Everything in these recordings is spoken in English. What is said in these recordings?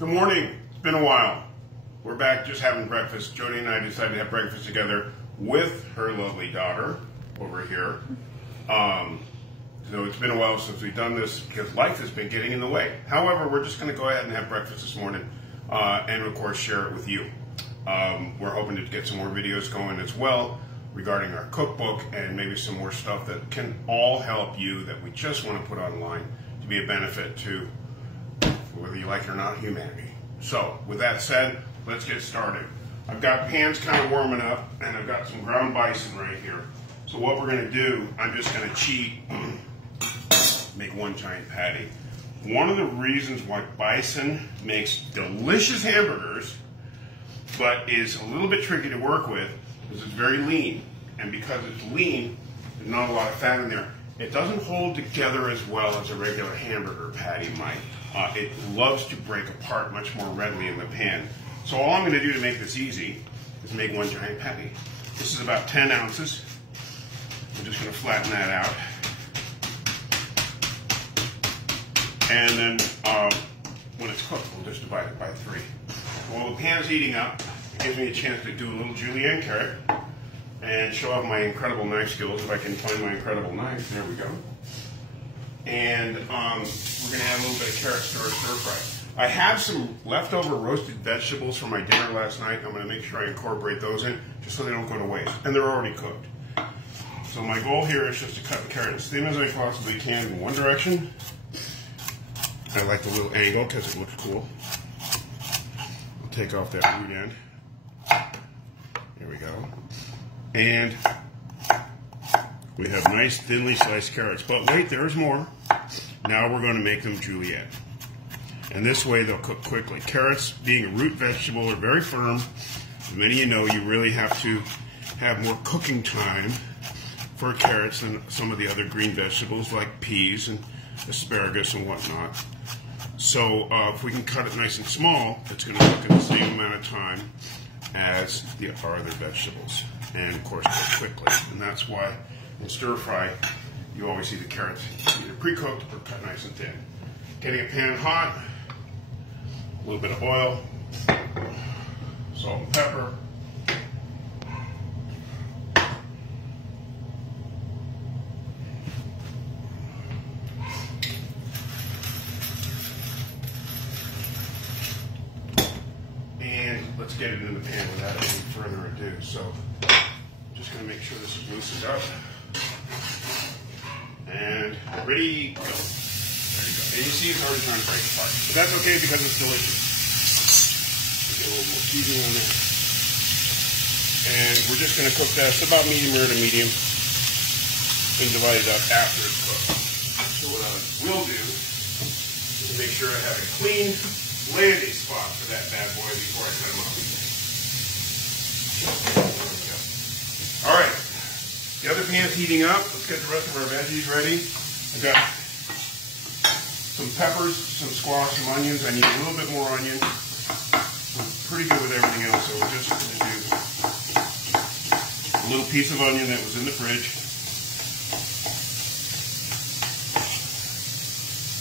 Good morning. It's been a while. We're back just having breakfast. Jody and I decided to have breakfast together with her lovely daughter over here. So it's been a while since we've done this because life has been getting in the way. However, we're just going to go ahead and have breakfast this morning and, of course, share it with you. We're hoping to get some more videos going as well regarding our cookbook and maybe some more stuff that can all help you that we just want to put online to be a benefit to, whether you like it or not, humanity. So, with that said, let's get started. I've got pans kind of warming up, and I've got some ground bison right here. So what we're going to do, I'm just going to cheat, make one giant patty. One of the reasons why bison makes delicious hamburgers, but is a little bit tricky to work with, is it's very lean. And because it's lean, there's not a lot of fat in there, it doesn't hold together as well as a regular hamburger patty might. It loves to break apart much more readily in the pan. So all I'm going to do to make this easy is make one giant patty. This is about 10 ounces. I'm just going to flatten that out. And then when it's cooked, we'll just divide it by 3. While the pan's heating up, it gives me a chance to do a little julienne carrot and show off my incredible knife skills if I can find my incredible knife. There we go. And we're going to add a little bit of carrot stir fry. I have some leftover roasted vegetables from my dinner last night. I'm going to make sure I incorporate those in just so they don't go to waste. And they're already cooked. So my goal here is just to cut the carrot as thin as I possibly can in one direction. I like the little angle because it looks cool. I'll take off that root end. There we go. And we have nice thinly sliced carrots. But wait, there's more. Now we're going to make them julienne. And this way they'll cook quickly. Carrots, being a root vegetable, are very firm. As many of you know, you really have to have more cooking time for carrots than some of the other green vegetables like peas and asparagus and whatnot. So if we can cut it nice and small, it's going to cook in the same amount of time as our other vegetables. And of course, cook quickly. And that's why in stir fry, you always see the carrots either pre-cooked or cut nice and thin. Getting a pan hot, a little bit of oil, salt and pepper. And let's get it in the pan without any further ado. So, just going to make sure this is loosened up. And ready, go. There you go. And you see it's already trying to break apart. But that's okay because it's delicious. Get a little more seasoning on there. And we're just going to cook that. It's about medium rare to medium. And divide it up after it's cooked. So what I will do is make sure I have a clean landing spot for that bad boy before I cut him up. All right. The other pan's heating up. Let's get the rest of our veggies ready. I've got some peppers, some squash, some onions. I need a little bit more onion. I'm pretty good with everything else, so we're just going to do a little piece of onion that was in the fridge.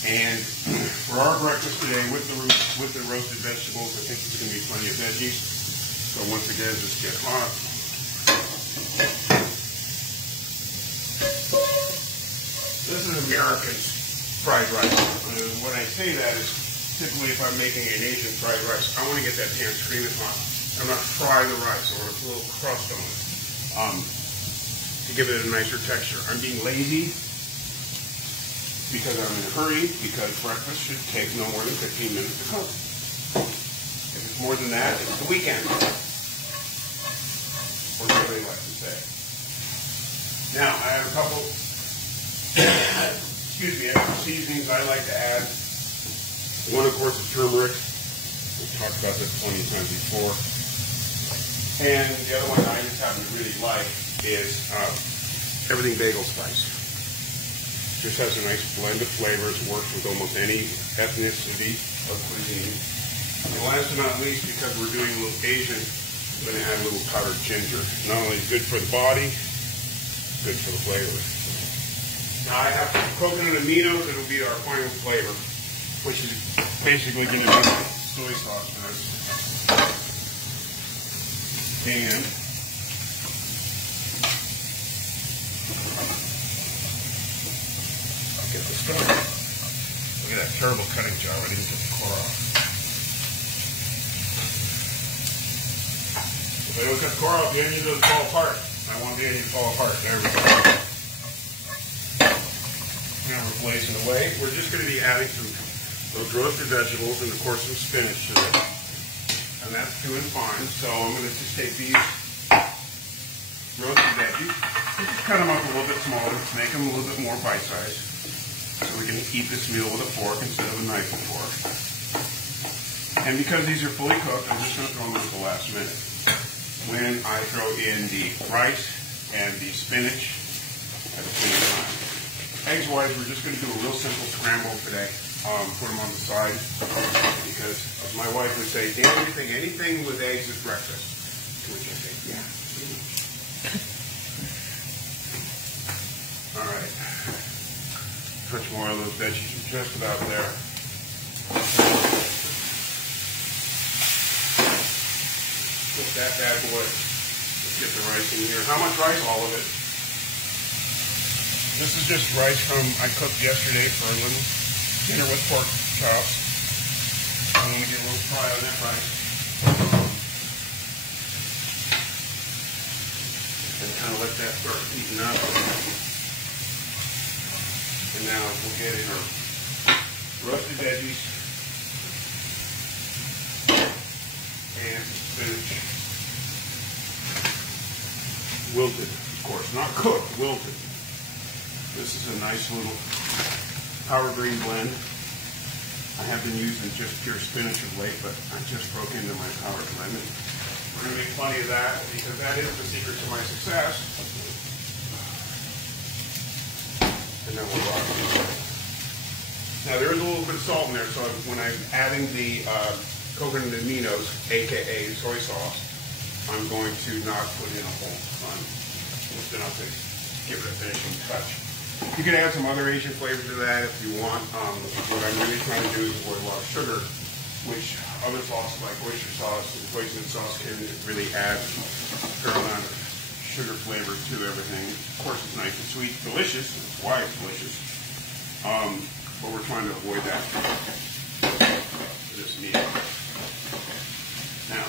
And for our breakfast today, with the roasted vegetables, I think there's going to be plenty of veggies. So once again, just get hot. This is American fried rice. When I say that is typically if I'm making an Asian fried rice, I want to get that pan screaming hot. I'm going to fry the rice. I want to put a little crust on it to give it a nicer texture. I'm being lazy because I'm in a hurry, because breakfast should take no more than 15 minutes to cook. If it's more than that, it's the weekend. Or whatever they like to say. Now, I have a couple extra seasonings I like to add. One, of course, is turmeric. We've talked about this plenty of times before. And the other one I just happen to really like is everything bagel spice. Just has a nice blend of flavors, works with almost any ethnicity of cuisine. And last but not least, because we're doing a little Asian, I'm going to add a little powdered ginger. Not only good for the body, good for the flavor. Now I have some coconut aminos that will be our final flavor, which is basically going to be soy sauce in it. And I'll get this going. Look at that terrible cutting job. I didn't get the core off. If I don't cut the core off, the onion doesn't fall apart. I want the onion to fall apart. There we go. Now we're blazing away. We're just going to be adding some those roasted vegetables and of course some spinach to it. And that's doing fine. So I'm going to just take these roasted veggies and just cut them up a little bit smaller to make them a little bit more bite-sized. So we can eat this meal with a fork instead of a knife and fork. And because these are fully cooked, I'm just going to throw them in at the last minute. When I throw in the rice and the spinach at the same time. Eggs-wise, we're just going to do a real simple scramble today. Put them on the side because, as my wife would say, anything with eggs is breakfast. To which I say, yeah. All right. Touch more of those veggies are just about there. Put that bad boy. Let's get the rice in here. How much rice? All of it. This is just rice I cooked yesterday for a little dinner with pork chops. I'm going to get a little fry on that rice. And kind of let that start heating up. And now we'll get in our roasted veggies and spinach. Wilted, of course, not cooked, wilted. This is a nice little power green blend. I have been using just pure spinach of late, but I just broke into my power blend. And we're going to make plenty of that because that is the secret to my success. And then we'll rock it. Now there is a little bit of salt in there, so when I'm adding the coconut aminos, aka soy sauce, I'm going to not put in a whole ton. Just enough to give it a finishing touch. You can add some other Asian flavors to that if you want. What I'm really trying to do is avoid a lot of sugar, which other sauces like oyster sauce and hoisin sauce can really add a fair amount of sugar flavor to everything. Of course, it's nice and sweet, delicious. That's why it's delicious. But we're trying to avoid that for this meal. Now,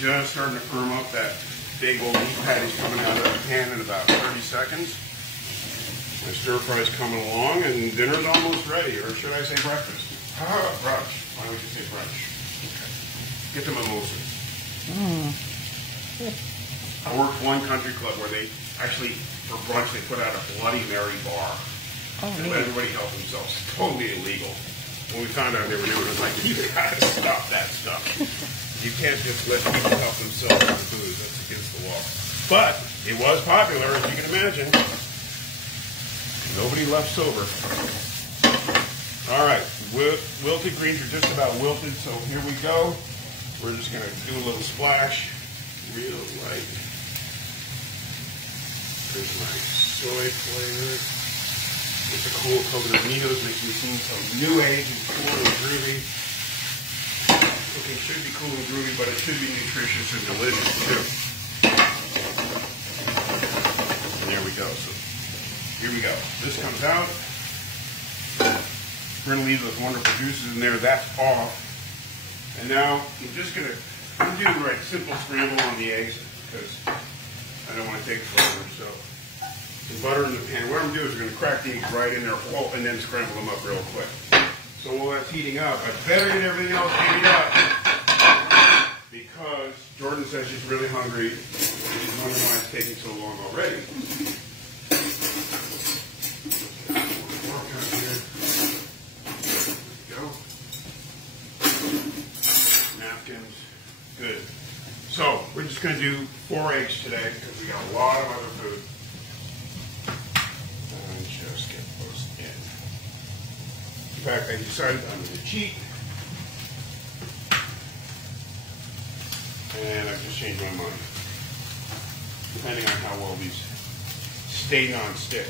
just starting to firm up. That big old meat patty's coming out of the pan in about 30 seconds. My stir fry's coming along, and dinner's almost ready, or should I say breakfast? Brunch. Why don't you say brunch? Okay. Get the mimosas. I worked one country club where they actually, for brunch, they put out a Bloody Mary bar. And let everybody help themselves. Totally illegal. When we found out they were doing it, I was like, you gotta stop that stuff. You can't just let people help themselves with booze. That's against the law. But it was popular, as you can imagine. Nobody left sober. All right, wilted greens are just about wilted, so here we go. We're just going to do a little splash, real light. There's my soy flavor. It's a cool coconut aminos, makes me seem so new age and cool and groovy. Cooking should be cool and groovy, but it should be nutritious and delicious too. And there we go. So here we go. This comes out. We're going to leave those wonderful juices in there. That's off. And now I'm doing the right simple scramble on the eggs because I don't want to take flavor. So the butter in the pan. What I'm going to do is we're going to crack the eggs right in there and then scramble them up real quick. So while that's heating up, I better get everything else heated up because Jordan says she's really hungry. She's wondering why it's taking so long already. Napkins. Good. So we're just going to do 4 eggs today because we got a lot of other food. And just get those in. In fact, I decided I'm going to cheat. And I've just changed my mind. Depending on how well these stay non-stick.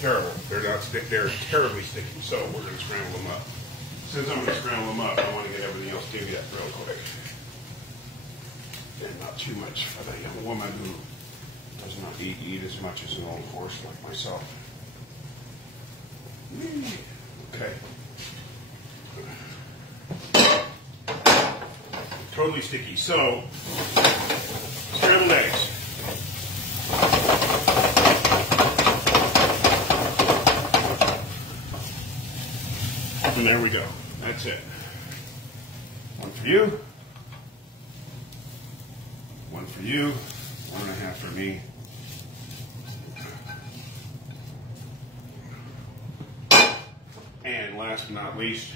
Terrible. They're terribly sticky, so we're going to scramble them up. Since I'm going to scramble them up, I want to get everything else divvied up real quick. And not too much for the young woman who does not eat as much as an old horse like myself. Okay. Totally sticky. So, scrambled eggs. And there we go. That's it. One for you. One for you. 1.5 for me. And last but not least,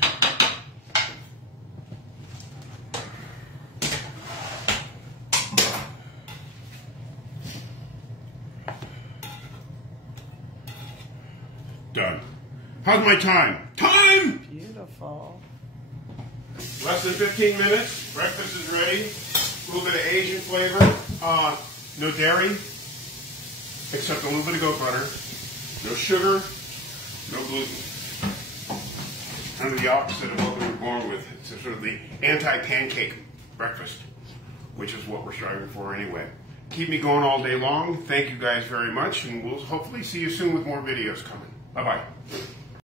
done. How's my time? Time! Beautiful. Less than 15 minutes. Breakfast is ready. A little bit of Asian flavor. No dairy, except a little bit of goat butter. No sugar, no gluten. Kind of the opposite of what we were born with. It's sort of the anti-pancake breakfast, which is what we're striving for anyway. Keep me going all day long. Thank you guys very much, and we'll hopefully see you soon with more videos coming. Bye-bye.